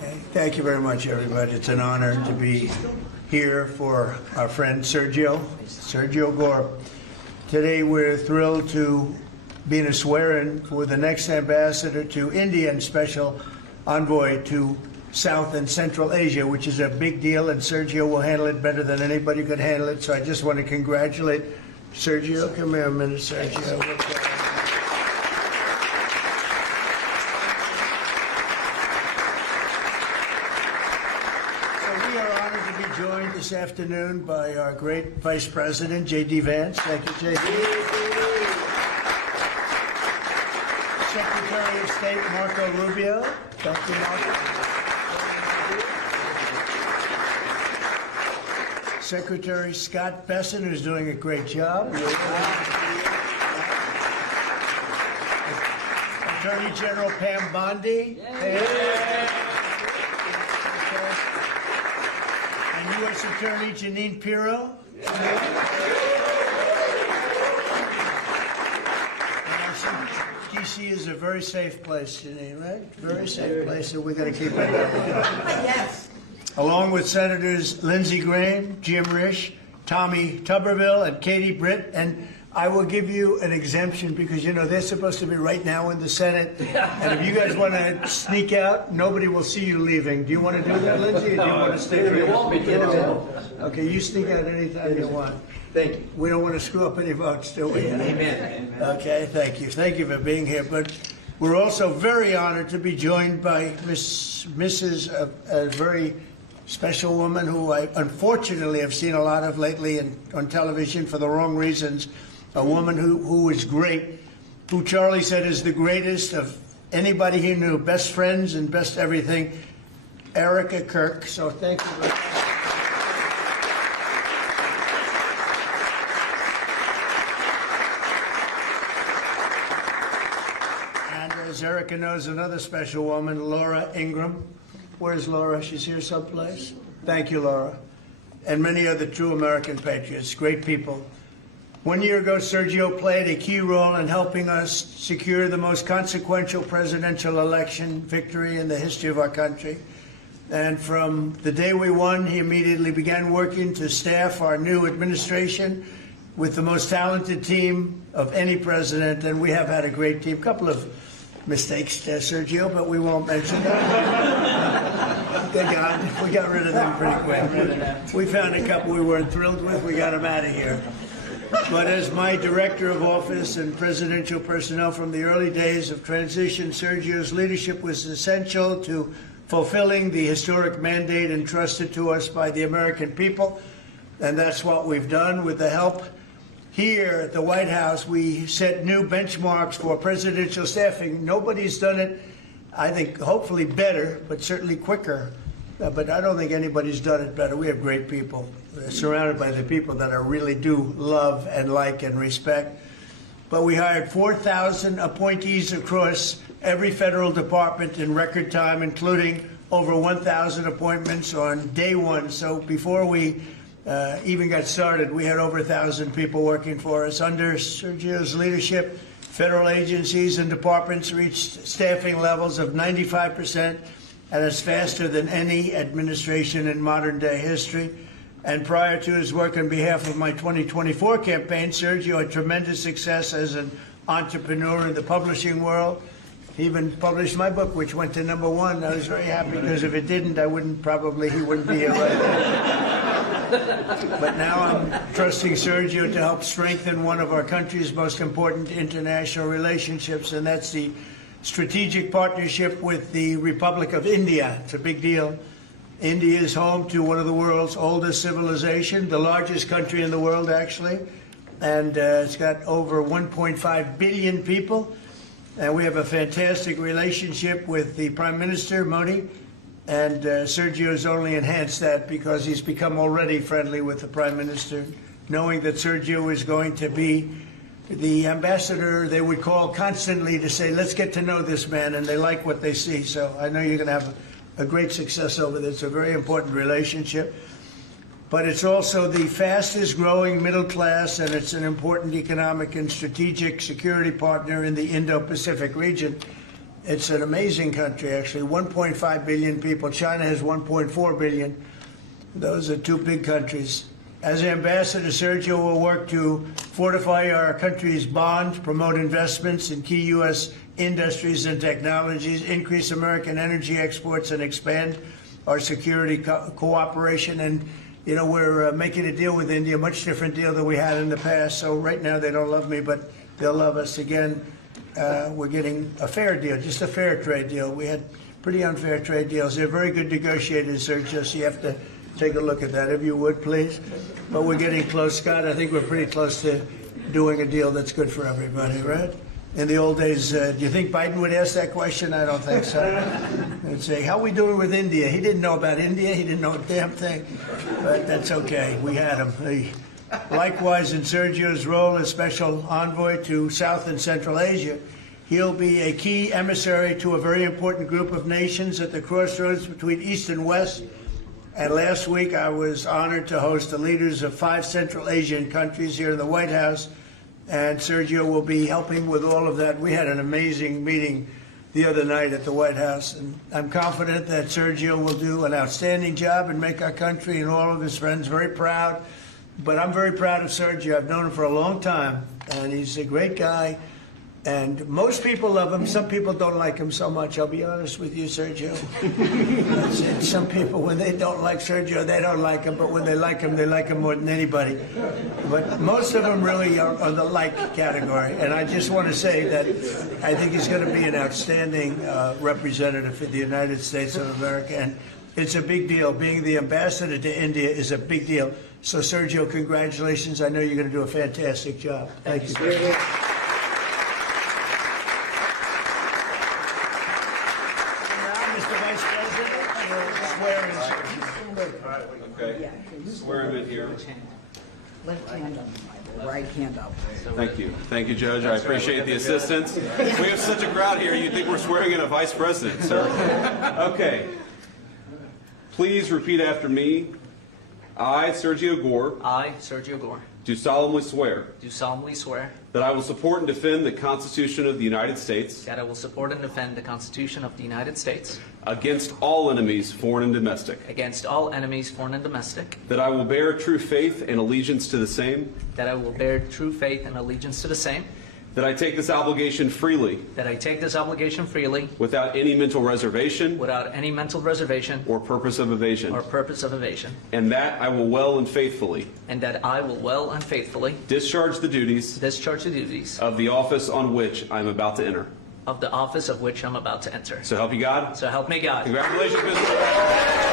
Okay. Thank you very much, everybody. It's an honor to be here for our friend Sergio Gorb. Today we're thrilled to be in a swear-in for the next ambassador to India and special envoy to South and Central Asia, which is a big deal, and Sergio will handle it better than anybody could handle it. So I just want to congratulate Sergio. Come here a minute, Sergio. Joined this afternoon by our great Vice President, J.D. Vance. Thank you, J.D. Secretary of State, Marco Rubio. Thank you, Marco. Secretary Scott Bessent, who's doing a great job. Attorney General Pam Bondi. U.S. Attorney Jeanine Pirro. D.C. is a very safe place, Jeanine, right? Very safe place, so we're going to keep it that way. Yes. Along with Senators Lindsey Graham, Jim Risch, Tommy Tuberville, and Katie Britt. And I will give you an exemption because, you know, they're supposed to be right now in the Senate. And if you guys want to sneak out, nobody will see you leaving. Do you want to do that, Lindsey, or do you want to stay here? Okay, you sneak out anytime you want. Thank you. We don't want to screw up any votes, do we? Amen. Okay, thank you. Thank you for being here. But we're also very honored to be joined by Mrs. a very special woman who I unfortunately have seen a lot of lately on television for the wrong reasons. A woman who is great, who Charlie said is the greatest of anybody he knew, best friends and best everything, Erica Kirk. So thank you very much. And as Erica knows, another special woman, Laura Ingraham. Where's Laura? She's here someplace. Thank you, Laura. And many other true American patriots, great people. 1 year ago, Sergio played a key role in helping us secure the most consequential presidential election victory in the history of our country. And from the day we won, he immediately began working to staff our new administration with the most talented team of any president. And we have had a great team. A couple of mistakes, Sergio, but we won't mention that. We got rid of them pretty quick. We found a couple we weren't thrilled with. We got them out of here. But as my director of office and presidential personnel from the early days of transition, Sergio's leadership was essential to fulfilling the historic mandate entrusted to us by the American people. And that's what we've done. With the help here at the White House, we set new benchmarks for presidential staffing. Nobody's done it, I think, hopefully better, but certainly quicker. But I don't think anybody's done it better. We have great people. We're surrounded by the people that I really do love and like and respect. But we hired 4,000 appointees across every federal department in record time, including over 1,000 appointments on day one. So before we even got started, we had over 1,000 people working for us. Under Sergio's leadership, federal agencies and departments reached staffing levels of 95%. And it's faster than any administration in modern-day history. And prior to his work on behalf of my 2024 campaign, Sergio had tremendous success as an entrepreneur in the publishing world. He even published my book, which went to #1. I was very happy because if it didn't, he wouldn't be here right now. But now I'm trusting Sergio to help strengthen one of our country's most important international relationships, and that's the strategic partnership with the Republic of India. It's a big deal. India is home to one of the world's oldest civilizations, the largest country in the world, actually. And it's got over 1.5 billion people. And we have a fantastic relationship with the Prime Minister, Modi. And Sergio has only enhanced that because he's become already friendly with the Prime Minister, knowing that Sergio is going to be the ambassador they would call constantly to say, let's get to know this man, and they like what they see. So I know you're going to have a great success over there. It's a very important relationship. But it's also the fastest growing middle class, and it's an important economic and strategic security partner in the Indo-Pacific region. It's an amazing country, actually. 1.5 billion people. China has 1.4 billion. Those are two big countries. As Ambassador, Sergio will work to fortify our country's bonds, promote investments in key U.S. industries and technologies, increase American energy exports, and expand our security cooperation. And, you know, we're making a deal with India, a much different deal than we had in the past. So right now they don't love me, but they'll love us again. We're getting a fair deal, just a fair trade deal. We had pretty unfair trade deals. They're very good negotiators, Sergio, so you have to take a look at that, if you would, please. But we're getting close, Scott. I think we're pretty close to doing a deal that's good for everybody, right? In the old days, do you think Biden would ask that question? I don't think so. He'd say, how are we doing with India? He didn't know about India. He didn't know a damn thing. But that's okay. We had him. Likewise, in Sergio's role as special envoy to South and Central Asia, he'll be a key emissary to a very important group of nations at the crossroads between East and West. And last week, I was honored to host the leaders of 5 Central Asian countries here in the White House, and Sergio will be helping with all of that. We had an amazing meeting the other night at the White House, and I'm confident that Sergio will do an outstanding job and make our country and all of his friends very proud. But I'm very proud of Sergio. I've known him for a long time, and he's a great guy. And most people love him. Some people don't like him so much. I'll be honest with you, Sergio. Some people, when they don't like Sergio, they don't like him. But when they like him more than anybody. But most of them really are the like category. And I just want to say that I think he's going to be an outstanding representative for the United States of America. And it's a big deal. Being the ambassador to India is a big deal. So, Sergio, congratulations. I know you're going to do a fantastic job. Thank you. Okay. Swear him in here. Left hand up, right hand up. Thank you. Thank you, Judge. I appreciate the assistance. We have such a crowd here, you'd think we're swearing in a vice president, sir. Okay. Please repeat after me. I, Sergio Gore, I, Sergio Gore, do solemnly swear do solemnly swear that I will support and defend the Constitution of the United States that I will support and defend the Constitution of the United States against all enemies, foreign and domestic, against all enemies, foreign and domestic, that I will bear true faith and allegiance to the same, that I will bear true faith and allegiance to the same, that I take this obligation freely that I take this obligation freely without any mental reservation without any mental reservation or purpose of evasion, or purpose of evasion, and that I will well and faithfully and that I will well and faithfully discharge the duties discharge the duties of the office on which I am about to enter. of the office of which I'm about to enter. So help you God. So help me God. Congratulations, Mr.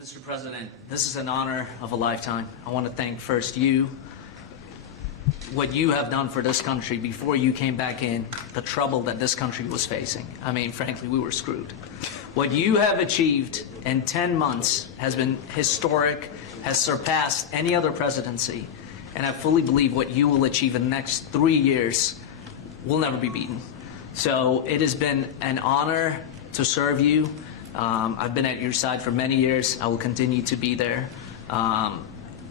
Mr. President, this is an honor of a lifetime. I want to thank first you, what you have done for this country before you came back in, the trouble that this country was facing. I mean, frankly, we were screwed. What you have achieved in 10 months has been historic, has surpassed any other presidency, and I fully believe what you will achieve in the next 3 years will never be beaten. So it has been an honor to serve you. I've been at your side for many years. I will continue to be there. And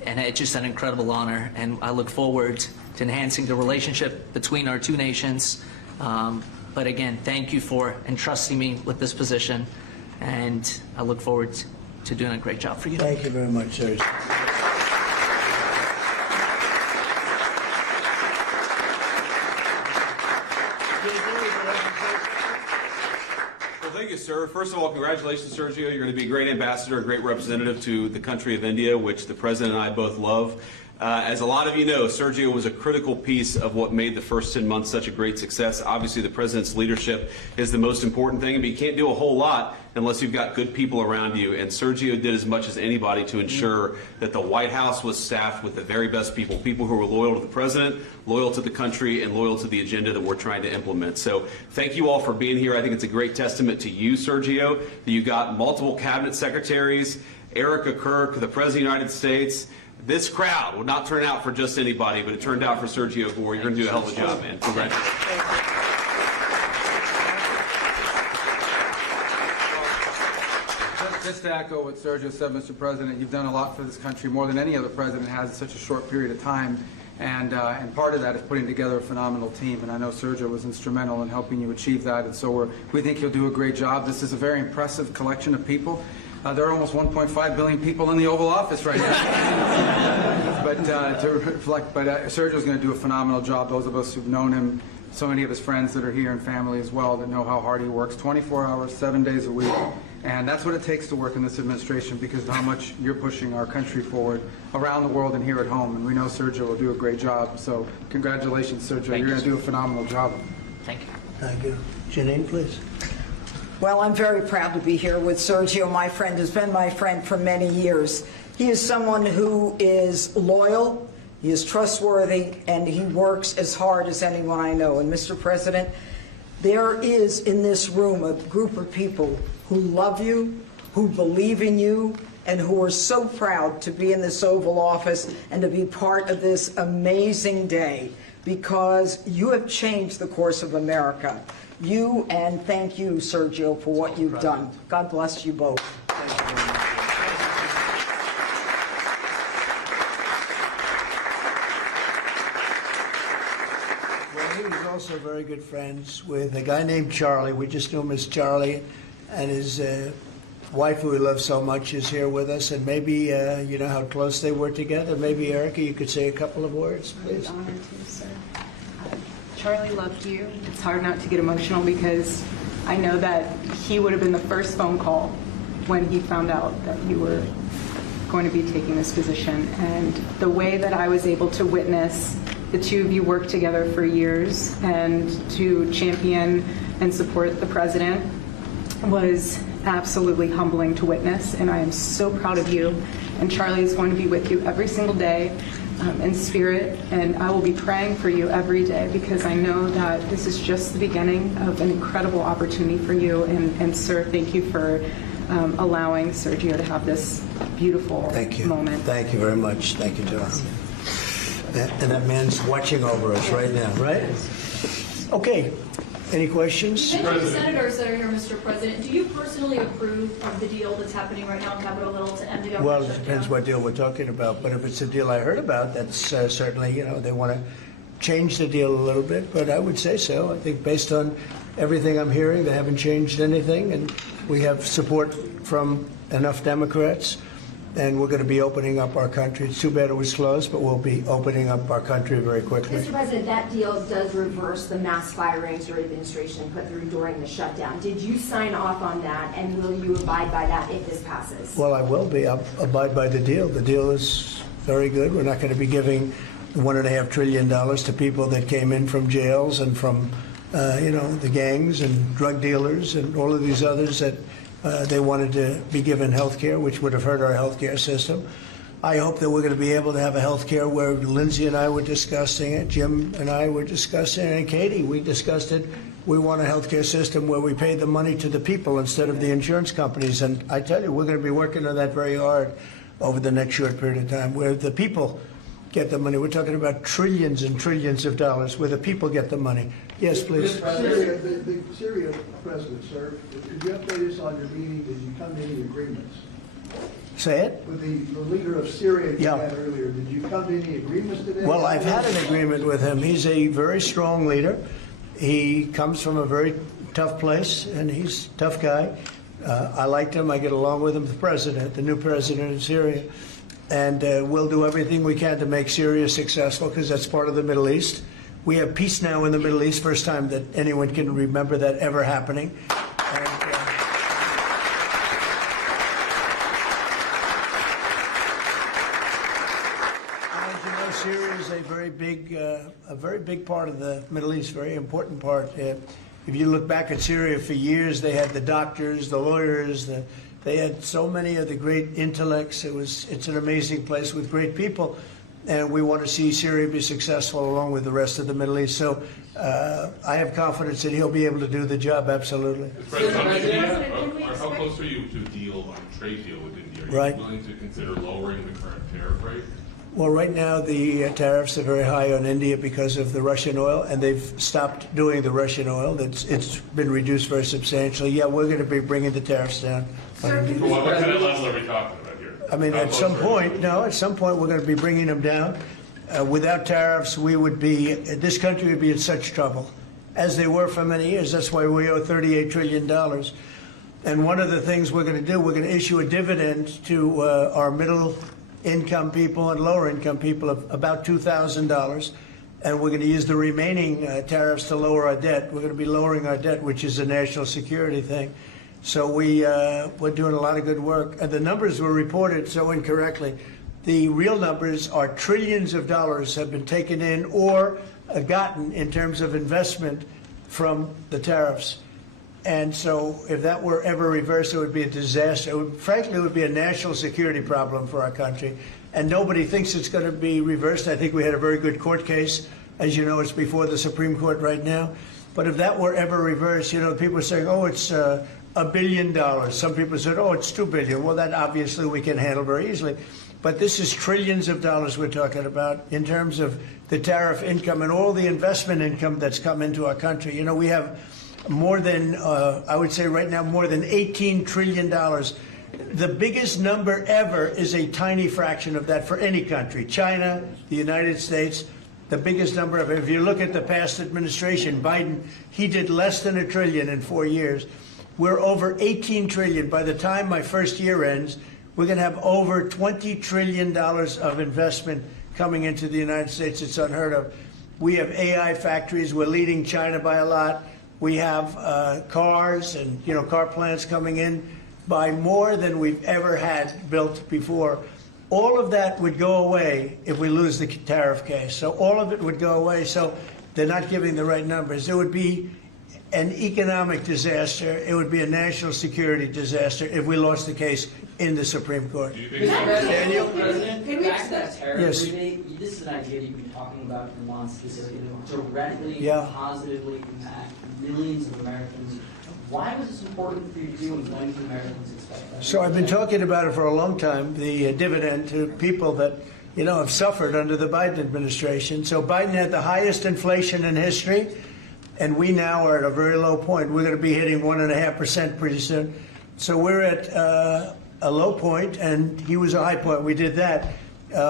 it's just an incredible honor. And I look forward to enhancing the relationship between our two nations. But again, thank you for entrusting me with this position. And I look forward to doing a great job for you. Thank you very much, Sergio. Well, thank you, sir. First of all, congratulations, Sergio. You're going to be a great ambassador, a great representative to the country of India, which the President and I both love. As a lot of you know, Sergio was a critical piece of what made the first 10 months such a great success. Obviously, the president's leadership is the most important thing, but you can't do a whole lot unless you've got good people around you. And Sergio did as much as anybody to ensure that the White House was staffed with the very best people, people who were loyal to the president, loyal to the country, and loyal to the agenda that we're trying to implement. So thank you all for being here. I think it's a great testament to you, Sergio, that you got multiple cabinet secretaries, Erica Kirk, the President of the United States. This crowd would not turn out for just anybody, but it turned out for Sergio Gore. You're going to do a hell of a job, man. Congratulations. Just to echo what Sergio said, Mr. President, you've done a lot for this country, more than any other president has in such a short period of time. And part of that is putting together a phenomenal team. And I know Sergio was instrumental in helping you achieve that. And so we think you'll do a great job. This is a very impressive collection of people. There are almost 1.5 billion people in the Oval Office right now. But Sergio's going to do a phenomenal job. Those of us who've known him, so many of his friends that are here and family as well, that know how hard he works, 24 hours, 7 days a week. And that's what it takes to work in this administration, because of how much you're pushing our country forward around the world and here at home. And we know Sergio will do a great job. So congratulations, Sergio. You're going to do a phenomenal job. Thank you. Thank you. Janine, please. Well, I'm very proud to be here with Sergio, my friend, has been my friend for many years. He is someone who is loyal, he is trustworthy, and he works as hard as anyone I know. And Mr. President, there is in this room a group of people who love you, who believe in you, and who are so proud to be in this Oval Office and to be part of this amazing day, because you have changed the course of America. You, and thank you, Sergio, for what you've done. God bless you both. Well, he was also very good friends with a guy named Charlie. We just knew him as Charlie, and his wife, who he loves so much, is here with us. And maybe you know how close they were together. Maybe, Erica, you could say a couple of words, please. I'm honored to, sir. Charlie loved you. It's hard not to get emotional because I know that he would have been the first phone call when he found out that you were going to be taking this position. And the way that I was able to witness the two of you work together for years and to champion and support the president was absolutely humbling to witness. And I am so proud of you. And Charlie is going to be with you every single day. In spirit, and I will be praying for you every day, because I know that this is just the beginning of an incredible opportunity for you. And sir, thank you for allowing Sergio to have this beautiful moment. Thank you very much. Thank you, John. And that man's watching over us right now, right? Okay. Any questions? You mentioned senators that are here, Mr. President. Do you personally approve of the deal that's happening right now on Capitol Hill to end the government Well, it shutdown? depends what deal we're talking about. But if it's a deal I heard about, that's certainly, you know, they want to change the deal a little bit. But I would say so. I think based on everything I'm hearing, they haven't changed anything. And we have support from enough Democrats. And we're going to be opening up our country. It's too bad it was closed, but we'll be opening up our country very quickly. Mr. President, that deal does reverse the mass firings your administration put through during the shutdown. Did you sign off on that, and will you abide by that if this passes? Well, I will be. I'll abide by the deal. The deal is very good. We're not going to be giving $1.5 trillion to people that came in from jails and from, you know, the gangs and drug dealers and all of these others that they wanted to be given health care, which would have hurt our health care system. I hope that we're going to be able to have a health care where Lindsay and I were discussing it, Jim and I were discussing it, and Katie, we discussed it. We want a health care system where we pay the money to the people instead of the insurance companies. And I tell you, we're going to be working on that very hard over the next short period of time, where the people get the money. We're talking about trillions and trillions of dollars, where the people get the money. Yes, please. The Syria president, sir, could you update us on your meeting? Did you come to any agreements? Say it. With the leader of Syria you Yeah. had earlier, did you come to any agreements today? Well, I've had an agreement with him. He's a very strong leader. He comes from a very tough place, and he's a tough guy. I liked him. I get along with him, the president, the new president of Syria. And we'll do everything we can to make Syria successful, because that's part of the Middle East. We have peace now in the Middle East, first time that anyone can remember that ever happening. And, as you big part of the Middle East, very important part. If you look back at Syria for years, they had the doctors, the lawyers, they had so many of the great intellects. It's an amazing place with great people, and we want to see Syria be successful along with the rest of the Middle East. So I have confidence that he'll be able to do the job, absolutely. How close are you to a deal on trade deal with India? Are you Right. willing to consider lowering the current tariff rate? Well, right now the tariffs are very high on India because of the Russian oil, and they've stopped doing the Russian oil. It's been reduced very substantially. Yeah, we're going to be bringing the tariffs down. on India. What kind of level are we talking about here? I mean, How at close some are you? point, no, at some point, we're going to be bringing them down. Without tariffs, this country would be in such trouble, as they were for many years. That's why we owe $38 trillion. And one of the things we're going to do, we're going to issue a dividend to our middle-income people and lower-income people of about $2,000. And we're going to use the remaining tariffs to lower our debt. We're going to be lowering our debt, which is a national security thing. So we're doing a lot of good work. And the numbers were reported so incorrectly. The real numbers are trillions of dollars have been taken in or gotten in terms of investment from the tariffs. And so if that were ever reversed, it would be a disaster. Frankly, it would be a national security problem for our country. And nobody thinks it's going to be reversed. I think we had a very good court case. As you know, it's before the Supreme Court right now. But if that were ever reversed, people are saying, oh, it's $1 billion. Some people said, oh, it's $2 billion. Well, that obviously we can handle very easily. But this is trillions of dollars we're talking about in terms of the tariff income and all the investment income that's come into our country. We have more than, I would say right now, more than $18 trillion. The biggest number ever is a tiny fraction of that for any country. China, the United States, the biggest number ever. If you look at the past administration, Biden, he did less than $1 trillion in 4 years. We're over 18 trillion. By the time my first year ends, we're going to have over $20 trillion of investment coming into the United States. It's unheard of. We have AI factories. We're leading China by a lot. We have cars and car plants coming in by more than we've ever had built before. All of that would go away if we lose the tariff case. So all of it would go away. So they're not giving the right numbers. It would be an economic disaster. It would be a national security disaster if we lost the case in the Supreme Court. Daniel? President, back to that tariff Yes. rebate, this is an idea you've been talking about for months. This is going to directly, positively impact millions of Americans. Why was this important for you to do, and when can Americans expect that? So I've been talking about it for a long time, the dividend to people that, have suffered under the Biden administration. So Biden had the highest inflation in history, and we now are at a very low point. We're going to be hitting 1.5% pretty soon. So we're at a low point, and he was a high point. We did that.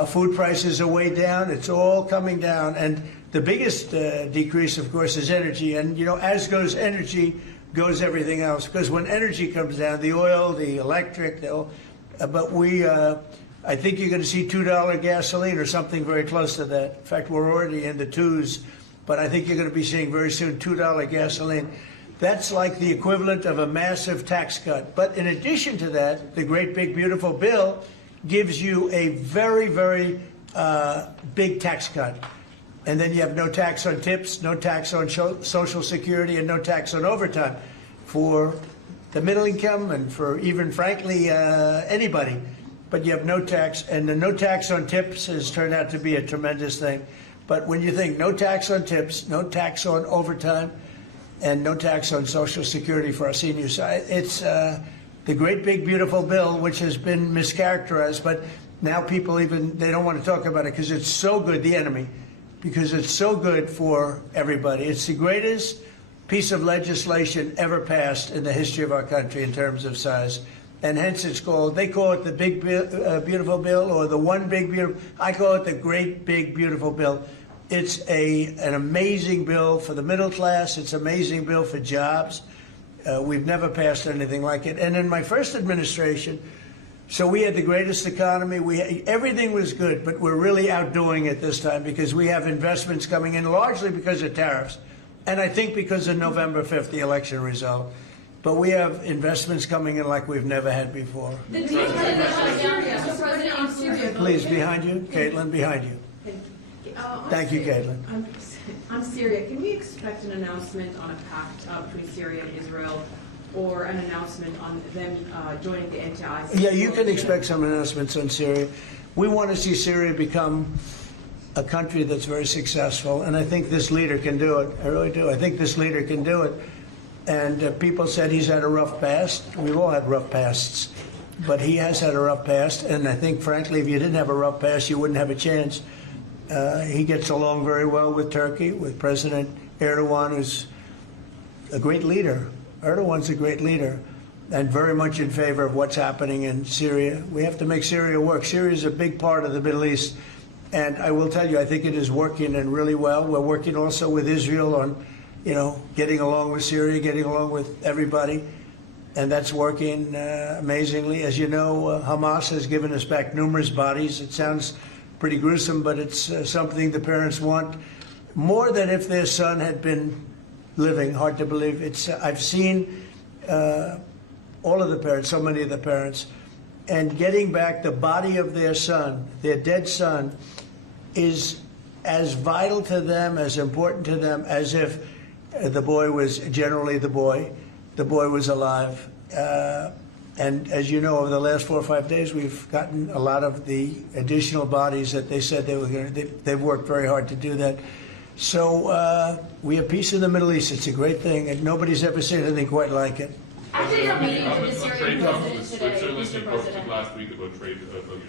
Food prices are way down. It's all coming down. And the biggest decrease, of course, is energy. And, as goes energy, goes everything else. Because when energy comes down, the oil, the electric, I think you're going to see $2 gasoline or something very close to that. In fact, we're already in the twos. But I think you're going to be seeing very soon $2 gasoline. That's like the equivalent of a massive tax cut. But in addition to that, the great big beautiful bill gives you a very, very big tax cut. And then you have no tax on tips, no tax on Social Security, and no tax on overtime for the middle income and for even, frankly, anybody. But you have no tax, and the no tax on tips has turned out to be a tremendous thing. But when you think no tax on tips, no tax on overtime, and no tax on Social Security for our seniors, it's the great big beautiful bill, which has been mischaracterized. But now people they don't want to talk about it because it's so good, the enemy, because it's so good for everybody. It's the greatest piece of legislation ever passed in the history of our country in terms of size. And hence they call it the big beautiful bill, or the one big beautiful. I call it the great big beautiful bill. It's an amazing bill for the middle class. It's an amazing bill for jobs. We've never passed anything like it. And in my first administration, so we had the greatest economy. Everything was good, but we're really outdoing it this time because we have investments coming in largely because of tariffs. And I think because of November 5th, the election result. But we have investments coming in like we've never had before. The deal that Mr. President, in Syria. Please, behind you. Caitlin, behind you. Thank you, Caitlin. On Syria, can we expect an announcement on a pact between Syria and Israel, or an announcement on them joining the anti-ISIS? Yeah, you can expect some announcements on Syria. We want to see Syria become a country that's very successful, and I think this leader can do it. I really do. I think this leader can do it. And people said he's had a rough past. We've all had rough pasts, but he has had a rough past, and I think, frankly, if you didn't have a rough past, you wouldn't have a chance. He gets along very well with Turkey, with President Erdogan, who's a great leader. Erdogan's a great leader and very much in favor of what's happening in Syria. We have to make Syria work. Syria is a big part of the Middle East. And I will tell you, I think it is working and really well. We're working also with Israel on, getting along with Syria, getting along with everybody. And that's working amazingly. As you know, Hamas has given us back numerous bodies. It sounds pretty gruesome, but it's something the parents want more than if their son had been living. Hard to believe. I've seen all of the parents, so many of the parents, and getting back the body of their son, their dead son, is as vital to them, as important to them, as if the boy was generally the boy was alive. And as you know, over the last 4 or 5 days, we've gotten a lot of the additional bodies that they said they were going to. They've worked very hard to do that. So we have peace in the Middle East. It's a great thing, and nobody's ever seen anything quite like it. After your meeting with the Syrian president today, Switzerland, Mr. you President. posted last week about your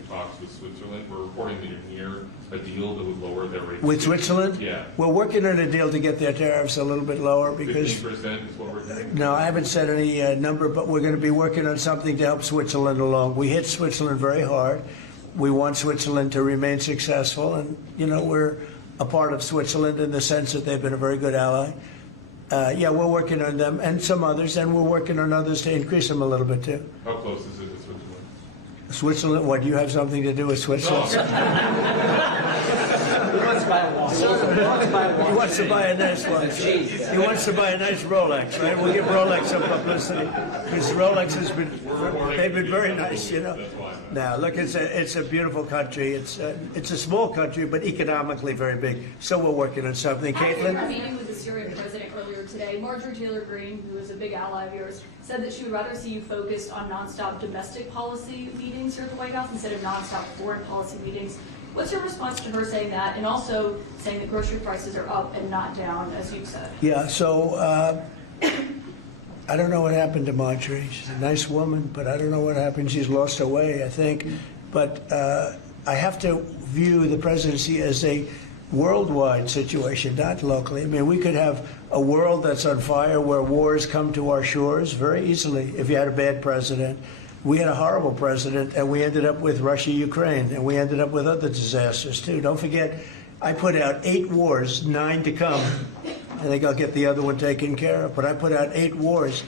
talks with Switzerland. We're reporting that you're near a deal that would lower their rate. With Switzerland? Yeah. We're working on a deal to get their tariffs a little bit lower because. 15% is what we're doing. No, I haven't said any number, but we're going to be working on something to help Switzerland along. We hit Switzerland very hard. We want Switzerland to remain successful, and we're a part of Switzerland in the sense that they've been a very good ally. Yeah, we're working on them and some others, and we're working on others to increase them a little bit too. How close is it to Switzerland? Switzerland? What, do you have something to do with Switzerland? He wants to buy a nice watch. He wants to buy a nice Rolex, right? We'll give Rolex some publicity because Rolex they've been very nice, Now, look, it's a beautiful country. It's a small country, but economically very big. So we're working on something. After your Caitlin? meeting with the Syrian president earlier today, Marjorie Taylor Greene, who is a big ally of yours, said that she would rather see you focused on nonstop domestic policy meetings here at the White House instead of nonstop foreign policy meetings. What's your response to her saying that, and also saying that grocery prices are up and not down, as you've said? Yeah, so I don't know what happened to Marjorie. She's a nice woman, but I don't know what happened. She's lost her way, I think. But I have to view the presidency as a worldwide situation, not locally. I mean, we could have a world that's on fire where wars come to our shores very easily if you had a bad president. We had a horrible president, and we ended up with Russia, Ukraine, and we ended up with other disasters, too. Don't forget, I put out 8 wars, 9 to come. I think I'll get the other one taken care of, but I put out 8 wars.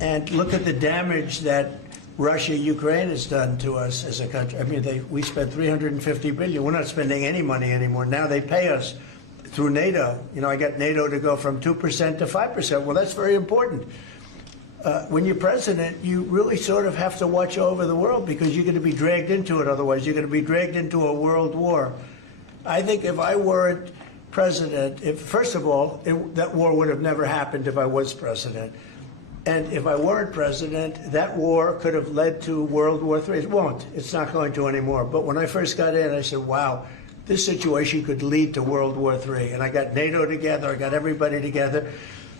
And look at the damage that Russia, Ukraine has done to us as a country. I mean, we spent $350 billion. We're not spending any money anymore. Now they pay us through NATO. I got NATO to go from 2% to 5%. Well, that's very important. When you're president, you really sort of have to watch over the world because you're going to be dragged into it. Otherwise, you're going to be dragged into a world war. I think if I weren't president, first of all, that war would have never happened if I was president. And if I weren't president, that war could have led to World War III. It won't. It's not going to anymore. But when I first got in, I said, wow, this situation could lead to World War III. And I got NATO together. I got everybody together.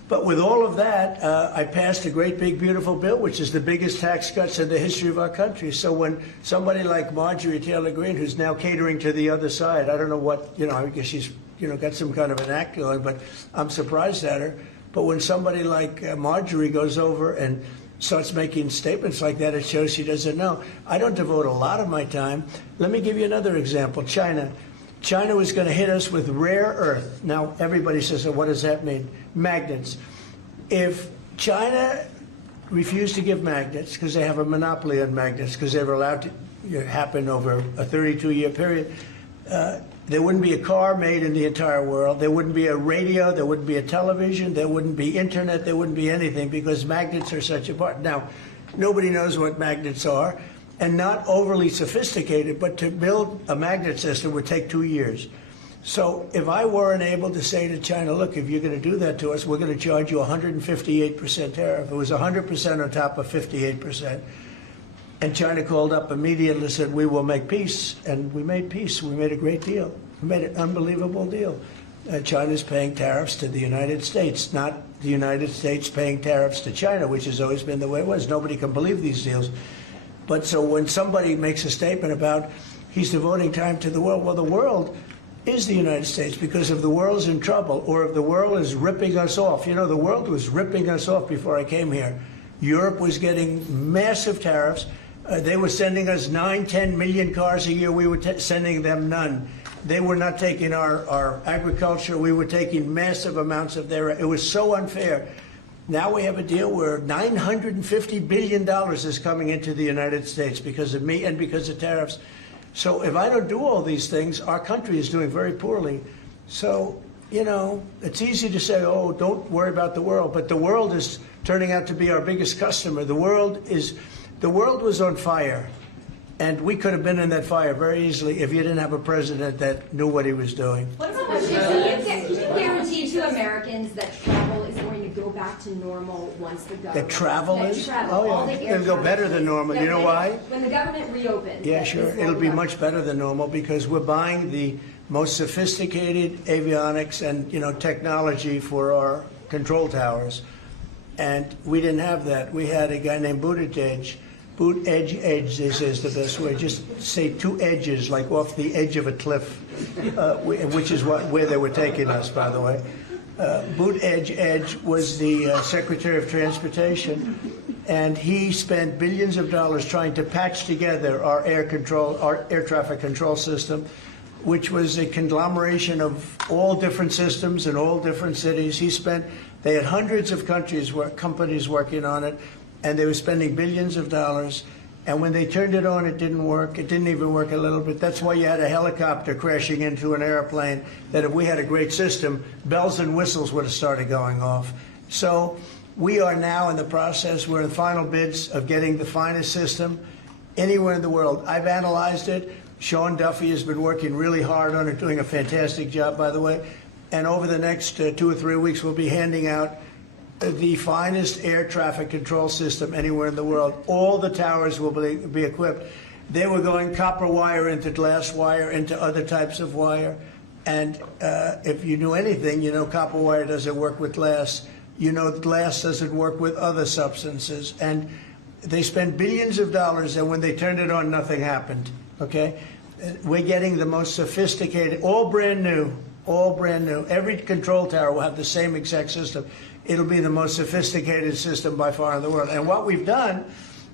But with all of that, I passed a great, big, beautiful bill, which is the biggest tax cuts in the history of our country. So when somebody like Marjorie Taylor Greene, who's now catering to the other side, I don't know what, I guess she's, got some kind of an act going, but I'm surprised at her. But when somebody like Marjorie goes over and starts making statements like that, it shows she doesn't know. I don't devote a lot of my time. Let me give you another example. China. China was going to hit us with rare earth. Now, everybody says, what does that mean? Magnets. If China refused to give magnets, because they have a monopoly on magnets, because they were allowed to happen over a 32-year period, there wouldn't be a car made in the entire world. There wouldn't be a radio. There wouldn't be a television. There wouldn't be internet. There wouldn't be anything because magnets are such a part. Now, nobody knows what magnets are, and not overly sophisticated, but to build a magnet system would take 2 years. So if I weren't able to say to China, look, if you're going to do that to us, we're going to charge you 158% tariff. It was 100% on top of 58%. And China called up immediately and said, we will make peace. And we made peace. We made a great deal. We made an unbelievable deal. China's paying tariffs to the United States, not the United States paying tariffs to China, which has always been the way it was. Nobody can believe these deals. But so when somebody makes a statement about he's devoting time to the world, well, the world is the United States, because if the world's in trouble or if the world is ripping us off, you know, the world was ripping us off before I came here. Europe was getting massive tariffs. They were sending us 9-10 million cars a year. We were sending them none. They were not taking our agriculture. We were taking massive amounts of their. It was so unfair. Now we have a deal where $950 billion is coming into the United States because of me and because of tariffs. So if I don't do all these things, our country is doing very poorly. So, you know, it's easy to say, oh, don't worry about the world. But the world is turning out to be our biggest customer. The world was on fire. And we could have been in that fire very easily if you didn't have a president that knew what he was doing. Can you guarantee to Americans that travel is going to go back to normal once the government... That travel is? Travel, Oh, yeah. It'll go better than normal. You know why? When the government reopens. Yeah, sure. It'll be much better than normal because we're buying the most sophisticated avionics and, you know, technology for our control towers. And we didn't have that. We had a guy named Buttigieg. Edge, they say is the best way. Just say two edges, like off the edge of a cliff, which is where they were taking us, by the way. Edge was the Secretary of Transportation, and he spent billions of dollars trying to patch together our air traffic control system, which was a conglomeration of all different systems in all different cities. They had hundreds of companies working on it. And they were spending billions of dollars. And when they turned it on, it didn't work. It didn't even work a little bit. That's why you had a helicopter crashing into an airplane, that if we had a great system, bells and whistles would have started going off. So we are now in the process. We're in the final bids of getting the finest system anywhere in the world. I've analyzed it. Sean Duffy has been working really hard on it, doing a fantastic job, by the way. And over the next 2 or 3 weeks, we'll be handing out the finest air traffic control system anywhere in the world. All the towers will be equipped. They were going copper wire into glass wire into other types of wire. And if you knew anything, you know copper wire doesn't work with glass. You know glass doesn't work with other substances. And they spent billions of dollars, and when they turned it on, nothing happened. Okay? We're getting the most sophisticated, all brand new. All brand new. Every control tower will have the same exact system. It'll be the most sophisticated system by far in the world. And what we've done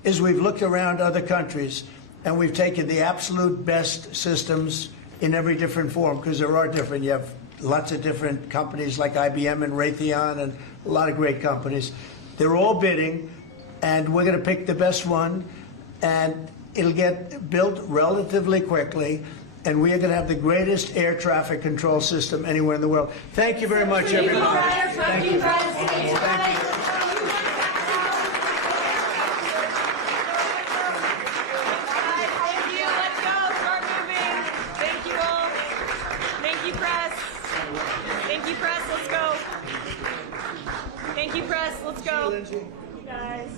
is we've looked around other countries and we've taken the absolute best systems in every different form, because there are different. You have lots of different companies like IBM and Raytheon and a lot of great companies. They're all bidding, and we're going to pick the best one, and it'll get built relatively quickly. And we are going to have the greatest air traffic control system anywhere in the world. Thank you very much, everybody. Thank you. Thank you. Let's go. Start moving. Thank you all. Thank you, press. Thank you, press. Let's go. Thank you, press. Let's go. Lindsay. Guys.